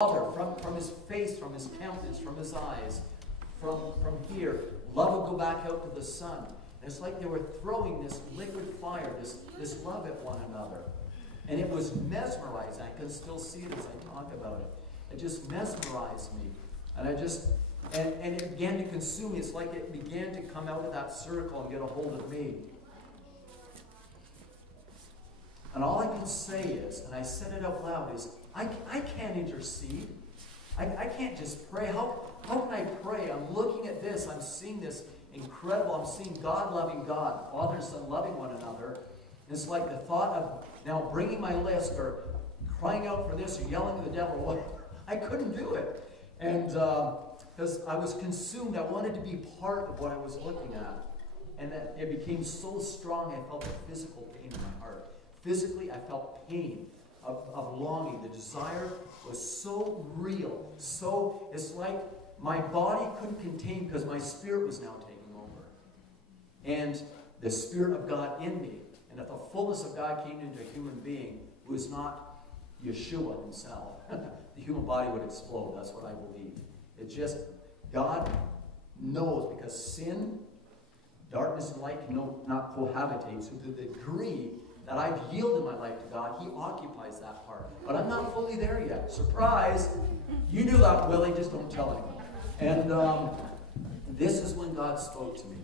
Father, from his face, from his countenance, from his eyes, from here, love would go back out to the Son. And it's like they were throwing this liquid fire, this love at one another. And it was mesmerizing. I can still see it as I talk about it. It just mesmerized me. And and it began to consume me. It's like it began to come out of that circle and get a hold of me. And all I can say is, and I said it out loud, is I can't intercede. I can't just pray. How can I pray? I'm looking at this. I'm seeing this incredible. I'm seeing God loving God, Father and Son loving one another. It's like the thought of now bringing my list or crying out for this or yelling at the devil. Whatever. I couldn't do it. And because I was consumed, I wanted to be part of what I was looking at. And that it became so strong, I felt a physical pain in my heart. Physically, I felt pain of longing. The desire was so real. So it's like my body couldn't contain because my spirit was now taking over. And the Spirit of God in me. And if the fullness of God came into a human being who is not Yeshua himself, the human body would explode. That's what I believe. It's just, God knows, because sin, darkness and light cannot cohabitate. So to the degree that I've yielded my life to God, He occupies that part. But I'm not fully there yet. Surprise! You knew that, Willie, just don't tell anyone. And this is when God spoke to me.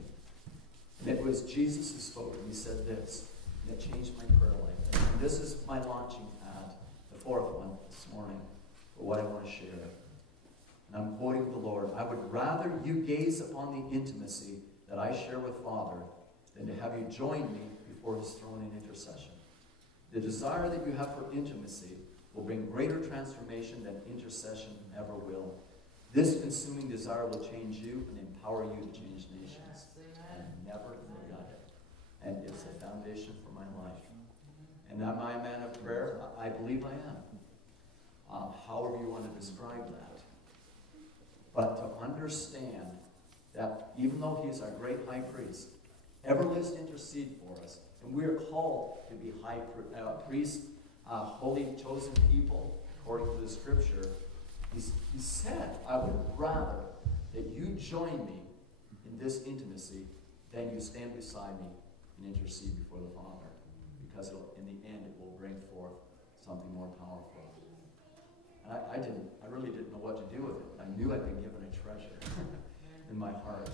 And it was Jesus who spoke. And He said this. And it changed my prayer life. And this is my launching pad, the fourth one this morning, for what I want to share. And I'm quoting the Lord. I would rather you gaze upon the intimacy that I share with Father than to have you join me before His throne in intercession. The desire that you have for intimacy will bring greater transformation than intercession ever will. This consuming desire will change you and empower you to change nations. And never forget it. And it's the foundation for my life. And am I a man of prayer? I believe I am. However you want to describe that. But to understand that even though He is our great high priest, ever lives to intercede for us, and we are called to be high priests, holy chosen people, according to the Scripture, He said, I would rather that you join me in this intimacy than you stand beside me and intercede before the Father, because in the end it will bring forth something more powerful. And I really didn't know what to do with it. I knew I'd been given a treasure in my heart.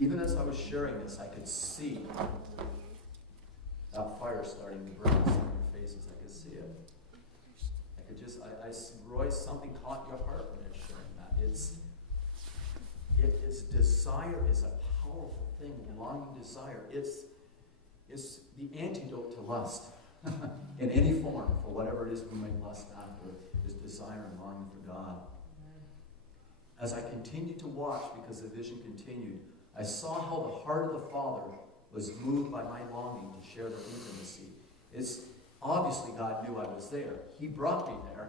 Even as I was sharing this, I could see that fire starting to burn in some of your faces. I could see it. I could just, Roy, something caught your heart when I was sharing that. It's desire is a powerful thing, longing desire. It's the antidote to lust in any form, for whatever it is we might lust after, is desire and longing for God. As I continued to watch, because the vision continued, I saw how the heart of the Father was moved by my longing to share their intimacy. It's obviously God knew I was there. He brought me there.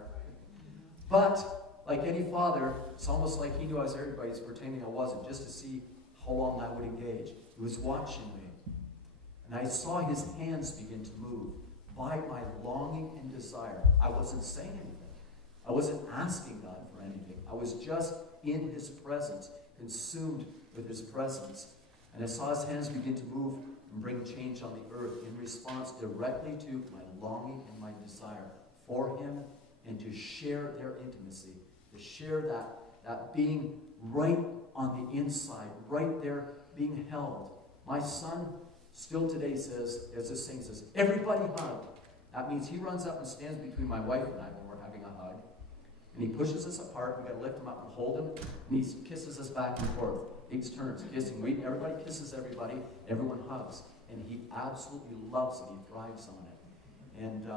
But like any father, it's almost like He knew I was there, but He's pretending I wasn't, just to see how long I would engage. He was watching me. And I saw His hands begin to move by my longing and desire. I wasn't saying anything. I wasn't asking God for anything. I was just in His presence, consumed with His presence. And I saw His hands begin to move and bring change on the earth in response directly to my longing and my desire for Him, and to share their intimacy, to share that being right on the inside, right there being held. My son still today says, as this thing says, everybody hug. That means he runs up and stands between my wife and I when we're having a hug. And he pushes us apart. We've got to lift him up and hold him. And he kisses us back and forth. Takes turns kissing. Everybody kisses everybody. Everyone hugs. And he absolutely loves it. He thrives on it. And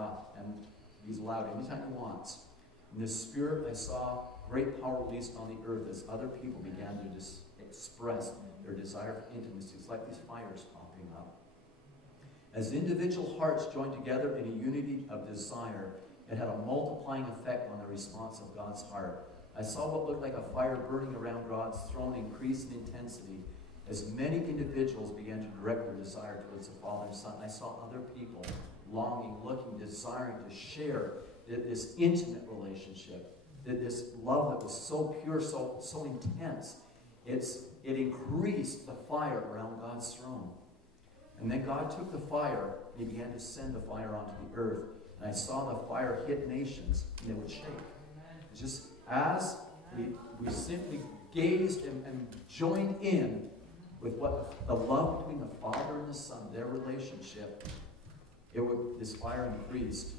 he's allowed anytime he wants. In the Spirit, I saw great power released on the earth as other people began to express their desire for intimacy. It's like these fires popping up. As individual hearts joined together in a unity of desire, it had a multiplying effect on the response of God's heart. I saw what looked like a fire burning around God's throne increase in intensity as many individuals began to direct their desire towards the Father and Son. I saw other people longing, looking, desiring to share this intimate relationship, this love that was so pure, so intense. It increased the fire around God's throne. And then God took the fire, and he began to send the fire onto the earth. And I saw the fire hit nations, and they would shake. It's just as we simply gazed and joined in with what the love between the Father and the Son, their relationship, this fire increased.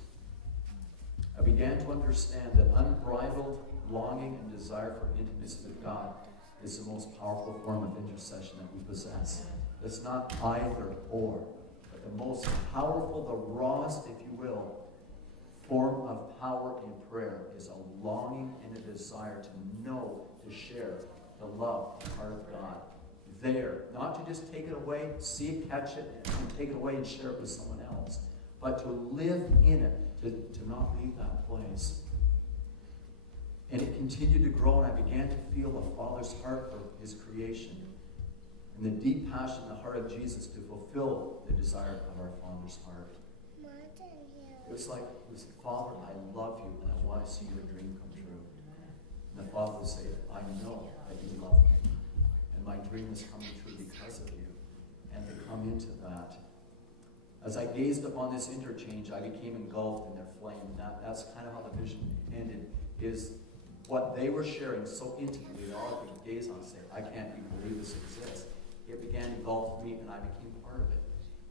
I began to understand that unbridled longing and desire for intimacy with God is the most powerful form of intercession that we possess. It's not either or, but the most powerful, the rawest, if you will, form of power in prayer is a longing and a desire to know, to share the love, the heart of God. There, not to just take it away, see it, catch it, and take it away and share it with someone else, but to live in it, to not leave that place. And it continued to grow, and I began to feel the Father's heart for his creation and the deep passion in the heart of Jesus to fulfill the desire of our Father's heart. It was like, Father, I love you, and I want to see your dream come true. And the Father would say, I know that you love me, and my dream is coming true because of you. And to come into that, as I gazed upon this interchange, I became engulfed in their flame. And that's kind of how the vision ended, is what they were sharing so intimately, all I could gaze on and say, I can't even believe this exists. It began to engulf me, and I became part of it.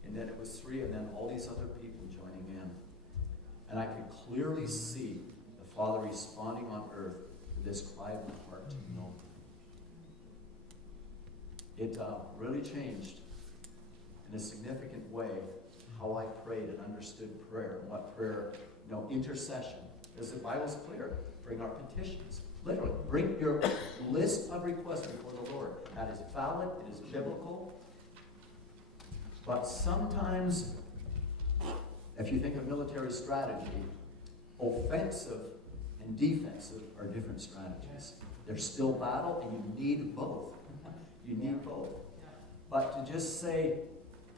And then it was three, and then all these other people joining in. And I could clearly see the Father responding on earth to this cry of my heart to know him. It really changed in a significant way how I prayed and understood prayer, and what prayer, intercession. As the Bible's clear, bring our petitions. Literally, bring your list of requests before the Lord. That is valid, it is biblical. But sometimes, if you think of military strategy, offensive and defensive are different strategies. There's still battle, and you need both. You need both. But to just say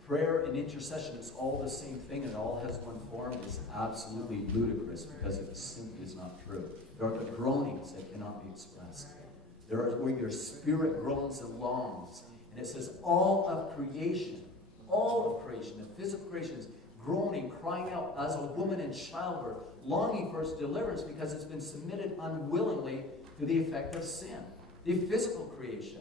prayer and intercession is all the same thing and it all has one form is absolutely ludicrous, because it simply is not true. There are the groanings that cannot be expressed. There are where your spirit groans and longs. And it says all of creation, the physical creation is groaning, crying out as a woman in childbirth, longing for its deliverance because it's been submitted unwillingly to the effect of sin. The physical creation.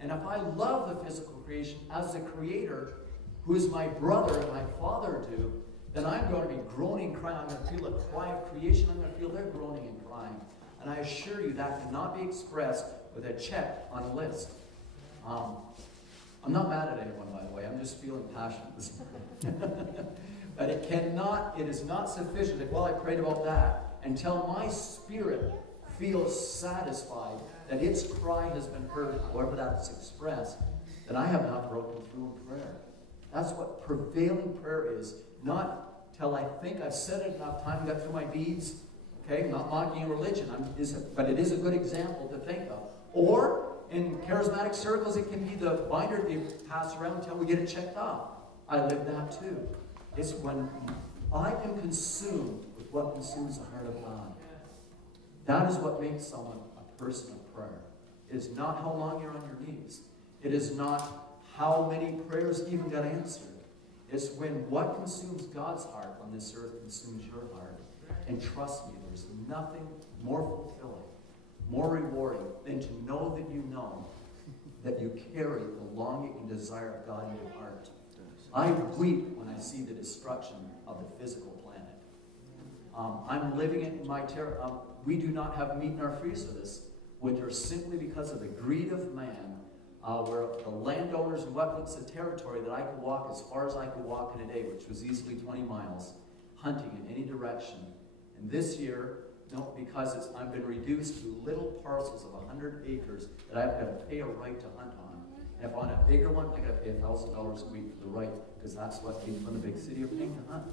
And if I love the physical creation as the creator, who is my brother and my father do, then I'm going to be groaning, crying. I'm going to feel a cry of creation. I'm going to feel their groaning and crying. And I assure you that cannot be expressed with a check on a list. I'm not mad at anyone, by the way. I'm just feeling passionate this morning. But it is not sufficient that, well, I prayed about that, until my spirit feels satisfied that its cry has been heard, however that's expressed, that I have not broken through in prayer. That's what prevailing prayer is. Not till I think I've said it enough time, got through my beads. Okay, I'm not mocking religion, but it is a good example to think of. Or in charismatic circles, it can be the binder that you pass around until we get it checked off. I live that too. It's when I am consumed with what consumes the heart of God. That is what makes someone a person of prayer. It is not how long you're on your knees. It is not how many prayers even got answered. It's when what consumes God's heart on this earth consumes your heart. And trust me, there's nothing more fulfilling, more rewarding than to know that you carry the longing and desire of God in your heart. I weep when I see the destruction of the physical planet. I'm living it in my terror. We do not have meat in our freezer this winter simply because of the greed of man, where the landowners and wetlands of territory that I could walk as far as I could walk in a day, which was easily 20 miles, hunting in any direction. And this year, because I've been reduced to little parcels of 100 acres that I've got to pay a right to hunt on. And if on a bigger one, I got to pay $1,000 a week for the right, because that's what people in the big city are paying to hunt.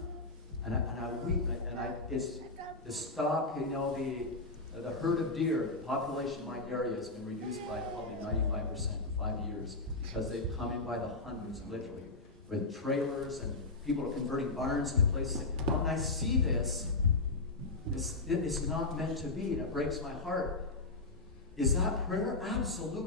And I weep, it's the stock, the herd of deer, the population in my area has been reduced by probably 95% in 5 years, because they've come in by the hundreds, literally, with trailers and People are converting barns into places. When I see this, it's not meant to be, and it breaks my heart. Is that prayer? Absolutely.